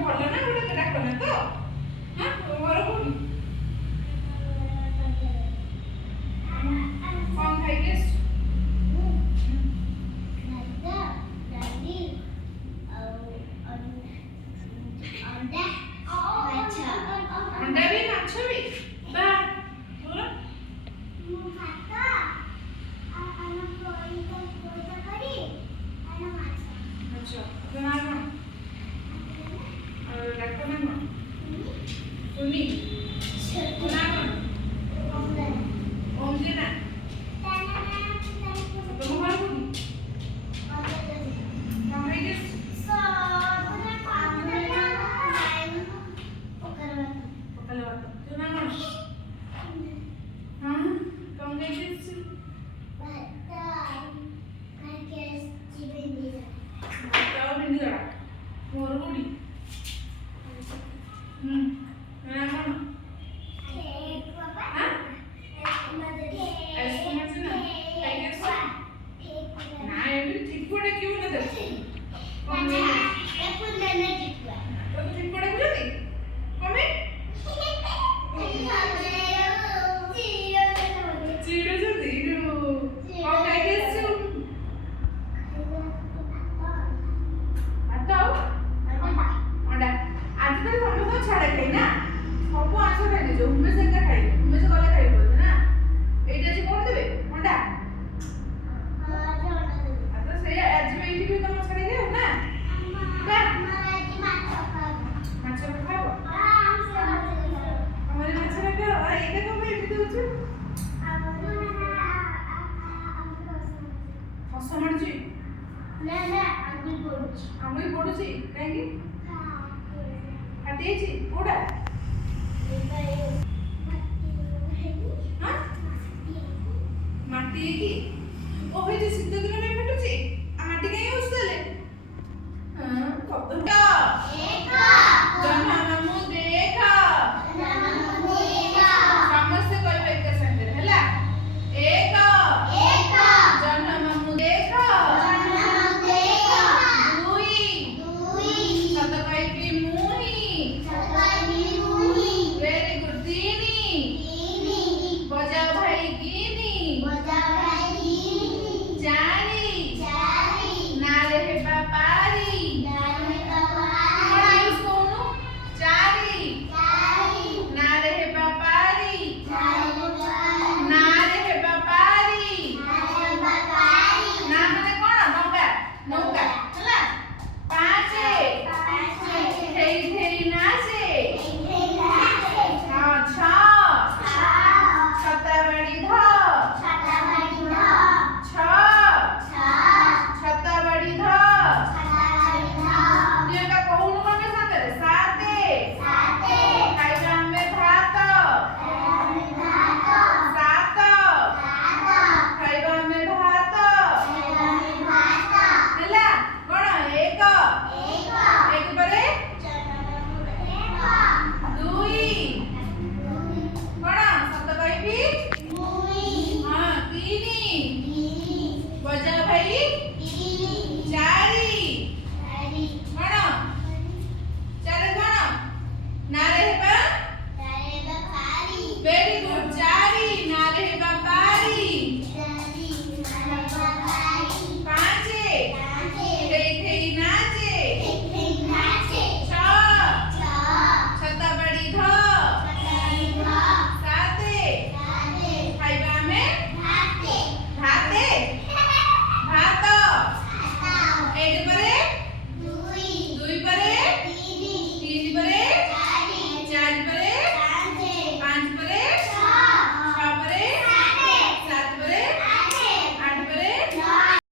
ଭଲ ନା ଗୋଟେ ଡାକ ନା ତ ହଁ ଘର କୋଉଠି କଣ ଖାଇକି ଆସିଛୁ? ଅଣ୍ଡା ବି ମାଛ ବି ବା ତୋର ଆଚ୍ଛା ତୋ ନାଁ କଣ? ଆଉ ଡାକ ନା କଣ? ସୁନି ତୋ ନାଁ କଣ? ଅଞ୍ଜନା ତମ ଘର କୋଉଠି? କଣ ଖାଇକି ଆସିଛୁ? ପଖାଳ ଭାତ ତୋ ନାଁ କଣ? ହଁ କଣ ଖାଇକି ଆସିଛୁ? ଭାତ ଆଉ ଭେଣ୍ଡି ଦଳା ଘର କୋଉଠି? ନାଁ କଣ? ଆଇସ୍କ୍ରିମ୍ ଅଛି ନା ଖାଇକି ଆସିଛୁ? ନା ଏମିତି ଠିକୁଆ ଡାକିବୁ ନା ତାକୁ କଣ ତାକୁ ଠିକୁଆ ଡାକୁଛନ୍ତି କଣ ପାଇଁ? ଚିଡ଼ୁଛନ୍ତି କଣ ଖାଇକି ଆସିଛୁ? ଭାତ ଆଉ ଅଣ୍ଡା ଆଜି ତ ସମସ୍ତଙ୍କୁ ଛାଡ଼ ଖାଇ ନା ସବୁ ଆଇଁଷ ଖାଇଦେଇଛ ଉମେଶ ଏକା ଖାଇବେ ଉମେଶ ଗଲେ ଖାଇବ ନା ଏଇଟା ଆଜି କଣ ଦେବେ ଅଣ୍ଡା ଆଉ ତ ସେଇଆ ଆଜି ବି ଏଇଠି ବି ତମ ଛାଡ଼ିଲେ ଆଉ ନା ମାଛ ଖାଇବ ଆମର ମାଛ ଖାଇବ ଏଇଟା କଣ ପାଇଁ ଏମିତି ଦେଉଛୁ? ହସ ମାଡ଼ୁଛି ଆଙ୍ଗୁଳି ପଡୁଛି କାହିଁକି ଫାଟି ଯାଇଛି କୋଉଟା? ମାଟି ହେଇକି ଓ ହେଇ ଶୀତ ଦିନ ପାଇଁ ଫାଟୁଛି ଆଉ ମାଟି କାହିଁ ହଉଛି ତାହେଲେ